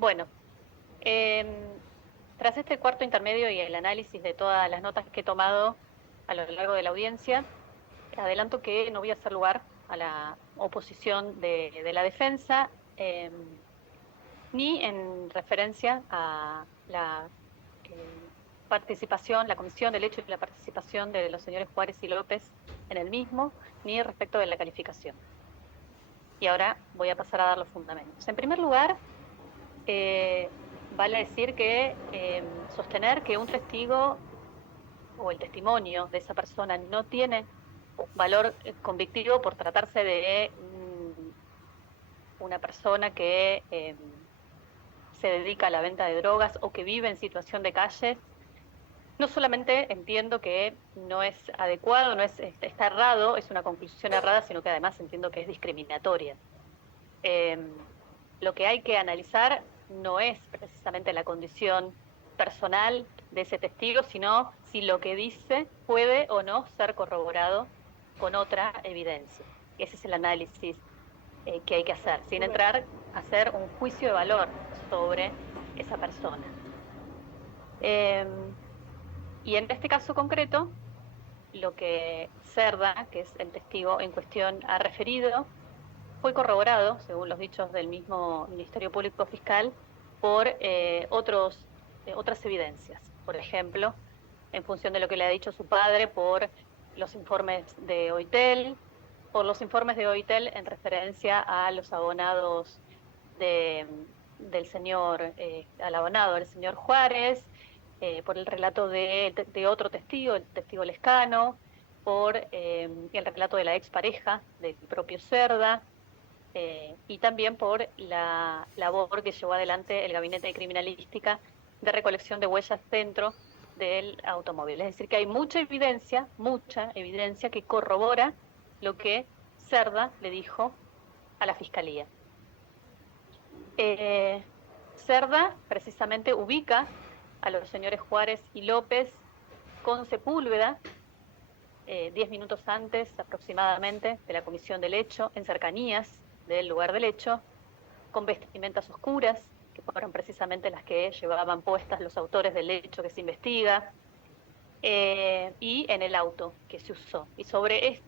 Bueno, em, tras este cuarto intermedio y el análisis de todas las notas que he tomado a lo largo de la audiencia, adelanto que no voy a hacer lugar a la oposición de la defensa, ni en referencia a la participación, la comisión del hecho y la participación de los señores Juárez y López en el mismo, ni respecto de la calificación. Y ahora voy a pasar a dar los fundamentos. En primer lugar, vale decir que sostener que un testigo o el testimonio de esa persona no tiene valor convictivo por tratarse de una persona que se dedica a la venta de drogas o que vive en situación de calle. No solamente entiendo que no es adecuado, no es, está errado, es una conclusión errada, sino que además entiendo que es discriminatoria. Eh, lo que hay que analizar no es precisamente la condición personal de ese testigo, sino si lo que dice puede o no ser corroborado con otra evidencia. Ese es el análisis que hay que hacer, sin entrar a hacer un juicio de valor sobre esa persona. Eh, y en este caso concreto, lo que Cerda, que es el testigo en cuestión, ha referido, fue corroborado, según los dichos del mismo Ministerio Público Fiscal, por otras evidencias. Por ejemplo, en función de lo que le ha dicho su padre, por los informes de OITEL, por los informes de OITEL en referencia a los abonados de, del señor, al abonado, el señor Juárez, por el relato de otro testigo, el testigo Lescano, por el relato de la expareja del propio Cerda, y también por la labor que llevó adelante el Gabinete de Criminalística de recolección de huellas dentro del automóvil. Es decir, que hay mucha evidencia que corrobora lo que Cerda le dijo a la Fiscalía. Eh, Cerda precisamente ubica a los señores Juárez y López con Sepúlveda, 10 minutos antes aproximadamente de la comisión del hecho, en cercanías del lugar del hecho, con vestimentas oscuras, que fueron precisamente las que llevaban puestas los autores del hecho que se investiga, y en el auto que se usó. Y sobre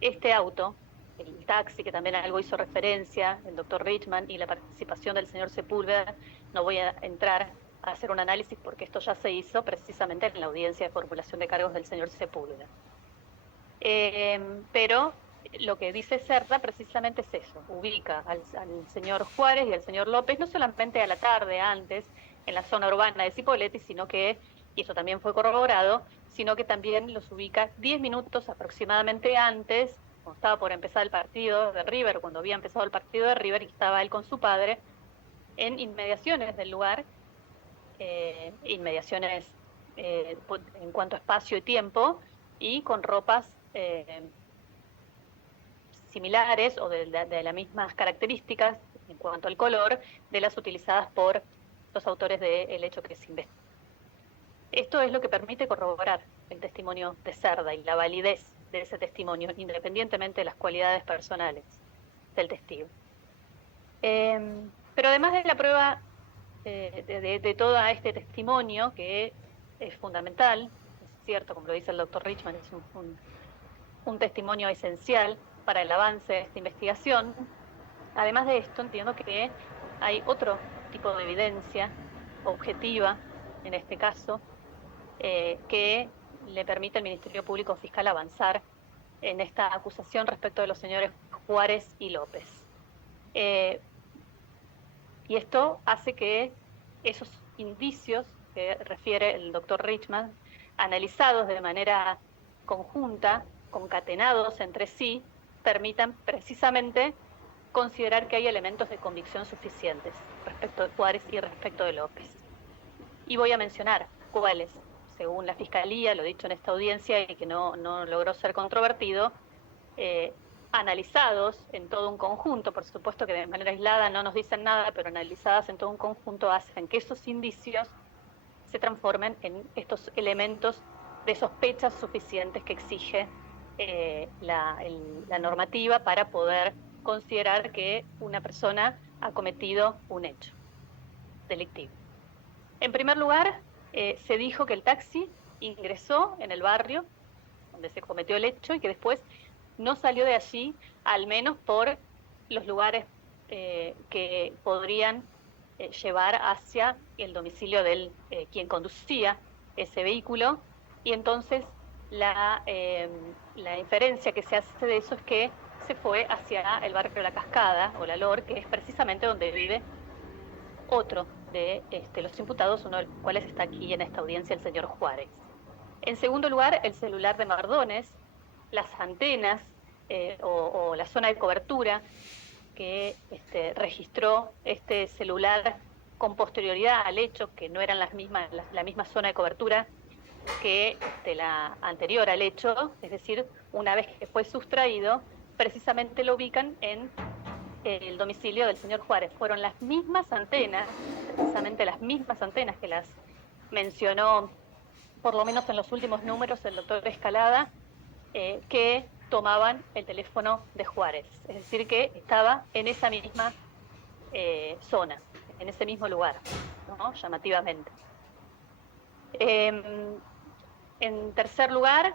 este auto, el taxi, que también algo hizo referencia, el doctor Richman, y la participación del señor Sepúlveda, no voy a entrar a hacer un análisis porque esto ya se hizo precisamente en la audiencia de formulación de cargos del señor Sepúlveda. Pero lo que dice Cerda precisamente es eso, ubica al señor Juárez y al señor López no solamente a la tarde antes en la zona urbana de Cipolletti, sino que, y eso también fue corroborado, sino que también los ubica 10 minutos aproximadamente antes, cuando estaba por empezar el partido de River, cuando había empezado el partido de River y estaba él con su padre, en inmediaciones del lugar, inmediaciones en cuanto a espacio y tiempo, y con ropas similares o de las mismas características en cuanto al color de las utilizadas por los autores del hecho que se investiga. Esto es lo que permite corroborar el testimonio de Cerda y la validez de ese testimonio, independientemente de las cualidades personales del testigo. Pero además de la prueba de todo este testimonio, que es fundamental, es cierto, como lo dice el doctor Richman, es un testimonio esencial para el avance de esta investigación. Además de esto, entiendo que hay otro tipo de evidencia objetiva, en este caso, que le permite al Ministerio Público Fiscal avanzar en esta acusación respecto de los señores Juárez y López. Eh, y esto hace que esos indicios que refiere el doctor Richman, analizados de manera conjunta, concatenados entre sí, permitan precisamente considerar que hay elementos de convicción suficientes respecto de Juárez y respecto de López. Y voy a mencionar cuáles, según la Fiscalía, lo dicho en esta audiencia y que no logró ser controvertido, eh, analizados en todo un conjunto, por supuesto que de manera aislada no nos dicen nada, pero analizadas en todo un conjunto hacen que esos indicios se transformen en estos elementos de sospechas suficientes que exige la normativa para poder considerar que una persona ha cometido un hecho. delictivo. En primer lugar, se dijo que el taxi ingresó en el barrio donde se cometió el hecho y que después no salió de allí, al menos por los lugares que podrían llevar hacia el domicilio de quien conducía ese vehículo. Y entonces la inferencia que se hace de eso es que se fue hacia el barrio La Cascada o La Lor, que es precisamente donde vive otro de los imputados, uno de los cuales está aquí en esta audiencia, el señor Juárez. En segundo lugar, el celular de Mardones, las antenas o la zona de cobertura que registró este celular con posterioridad al hecho, que no eran la misma zona de cobertura que la anterior al hecho, es decir, una vez que fue sustraído, precisamente lo ubican en el domicilio del señor Juárez. Fueron las mismas antenas, precisamente las mismas antenas que las mencionó, por lo menos en los últimos números, el doctor Escalada, que tomaban el teléfono de Juárez. Es decir, que estaba en esa misma zona, en ese mismo lugar, ¿no? Llamativamente. En tercer lugar,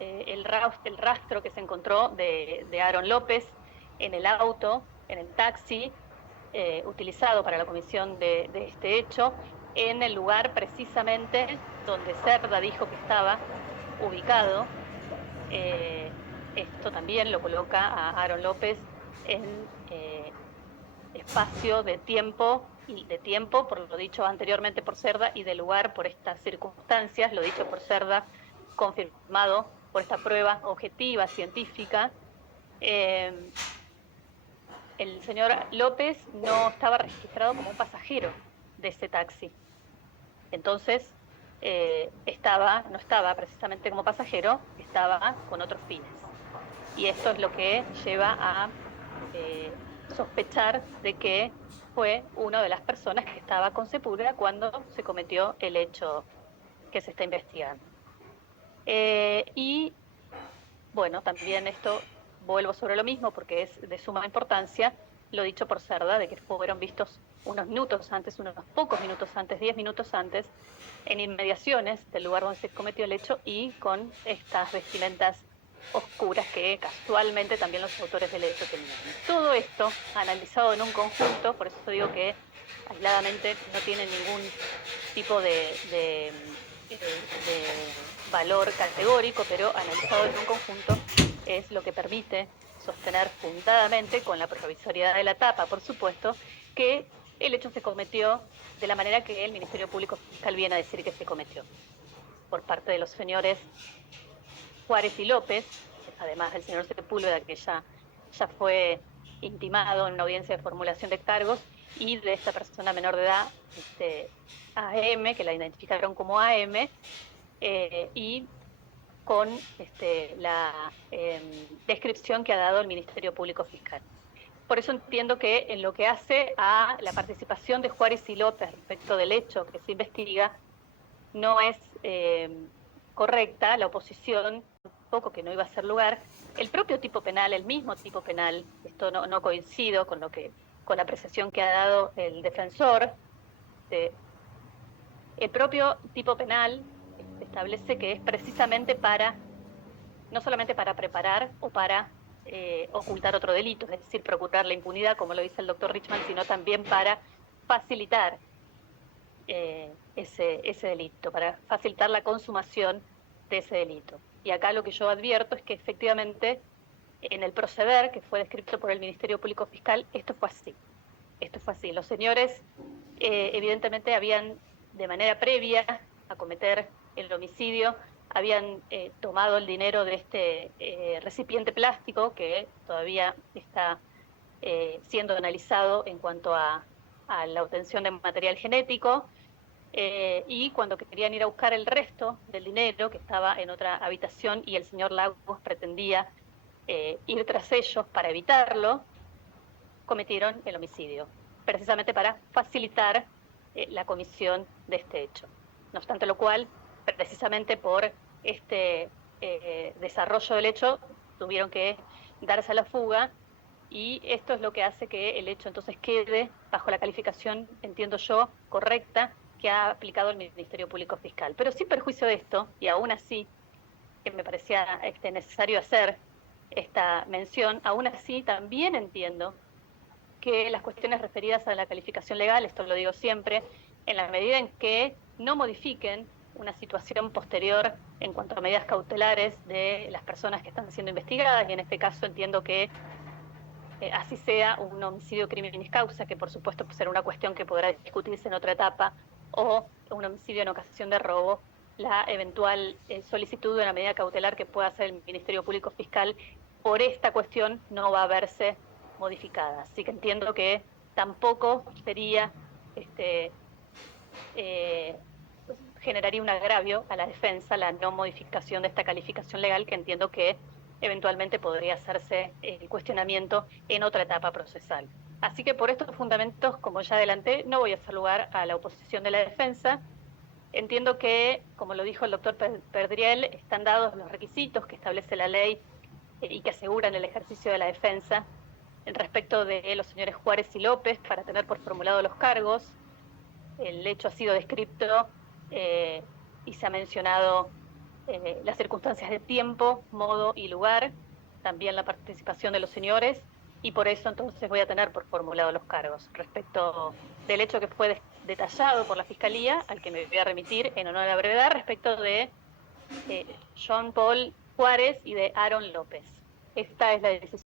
el rastro que se encontró de Aaron López en el auto, en el taxi, utilizado para la comisión de este hecho, en el lugar precisamente donde Cerda dijo que estaba ubicado. Esto también lo coloca a Aaron López en espacio de tiempo por lo dicho anteriormente por Cerda, y de lugar por estas circunstancias, lo dicho por Cerda, confirmado por esta prueba objetiva, científica. El señor López no estaba registrado como un pasajero de ese taxi. Entonces, no estaba precisamente como pasajero, estaba con otros fines. Y esto es lo que lleva a sospechar de que fue una de las personas que estaba con Sepúlveda cuando se cometió el hecho que se está investigando. Y bueno, también esto, vuelvo sobre lo mismo porque es de suma importancia, lo dicho por Cerda, de que fueron vistos unos minutos antes, unos pocos minutos antes, 10 minutos antes, en inmediaciones del lugar donde se cometió el hecho y con estas vestimentas oscuras que casualmente también los autores del hecho tenían. Todo esto analizado en un conjunto, por eso digo que aisladamente no tiene ningún tipo de valor categórico, pero analizado en un conjunto es lo que permite sostener fundadamente, con la provisoriedad de la tapa, por supuesto, que el hecho se cometió de la manera que el Ministerio Público Fiscal viene a decir que se cometió, por parte de los señores Juárez y López, además del señor Sepúlveda, que ya fue intimado en una audiencia de formulación de cargos, y de esta persona menor de edad, AM, que la identificaron como AM, y con la descripción que ha dado el Ministerio Público Fiscal. Por eso entiendo que en lo que hace a la participación de Juárez y López respecto del hecho que se investiga, no es correcta la oposición, tampoco que no iba a ser lugar. El propio tipo penal, el mismo tipo penal, esto no coincido con con la apreciación que ha dado el defensor, el propio tipo penal establece que es precisamente no solamente para preparar o para ocultar otro delito, es decir, procurar la impunidad, como lo dice el doctor Richman, sino también para facilitar ese delito, para facilitar la consumación de ese delito. Y acá lo que yo advierto es que efectivamente en el proceder que fue descrito por el Ministerio Público Fiscal, esto fue así. Esto fue así. Los señores evidentemente habían, de manera previa a cometer el homicidio, habían tomado el dinero de este recipiente plástico que todavía está siendo analizado en cuanto a la obtención de material genético, y cuando querían ir a buscar el resto del dinero que estaba en otra habitación y el señor Lagos pretendía ir tras ellos para evitarlo, cometieron el homicidio, precisamente para facilitar la comisión de este hecho. No obstante lo cual, precisamente por este desarrollo del hecho, tuvieron que darse a la fuga y esto es lo que hace que el hecho entonces quede bajo la calificación, entiendo yo, correcta, que ha aplicado el Ministerio Público Fiscal. Pero sin perjuicio de esto, y aún así, que me parecía necesario hacer esta mención, aún así también entiendo que las cuestiones referidas a la calificación legal, esto lo digo siempre, en la medida en que no modifiquen una situación posterior en cuanto a medidas cautelares de las personas que están siendo investigadas, y en este caso entiendo que así sea un homicidio criminis causa, que por supuesto será una cuestión que podrá discutirse en otra etapa, o un homicidio en ocasión de robo, la eventual solicitud de una medida cautelar que pueda hacer el Ministerio Público Fiscal por esta cuestión no va a verse modificada. Así que entiendo que tampoco sería, este, eh, generaría un agravio a la defensa la no modificación de esta calificación legal, que entiendo que eventualmente podría hacerse el cuestionamiento en otra etapa procesal. Así que por estos fundamentos, como ya adelanté, no voy a hacer lugar a la oposición de la defensa. Entiendo que, como lo dijo el doctor Perdriel, están dados los requisitos que establece la ley y que aseguran el ejercicio de la defensa en respecto de los señores Juárez y López para tener por formulado los cargos. El hecho ha sido descrito eh, y se ha mencionado las circunstancias de tiempo, modo y lugar, también la participación de los señores, y por eso entonces voy a tener por formulado los cargos. Respecto del hecho que fue detallado por la Fiscalía, al que me voy a remitir en honor a la brevedad, respecto de John Paul Juárez y de Aaron López. Esta es la decisión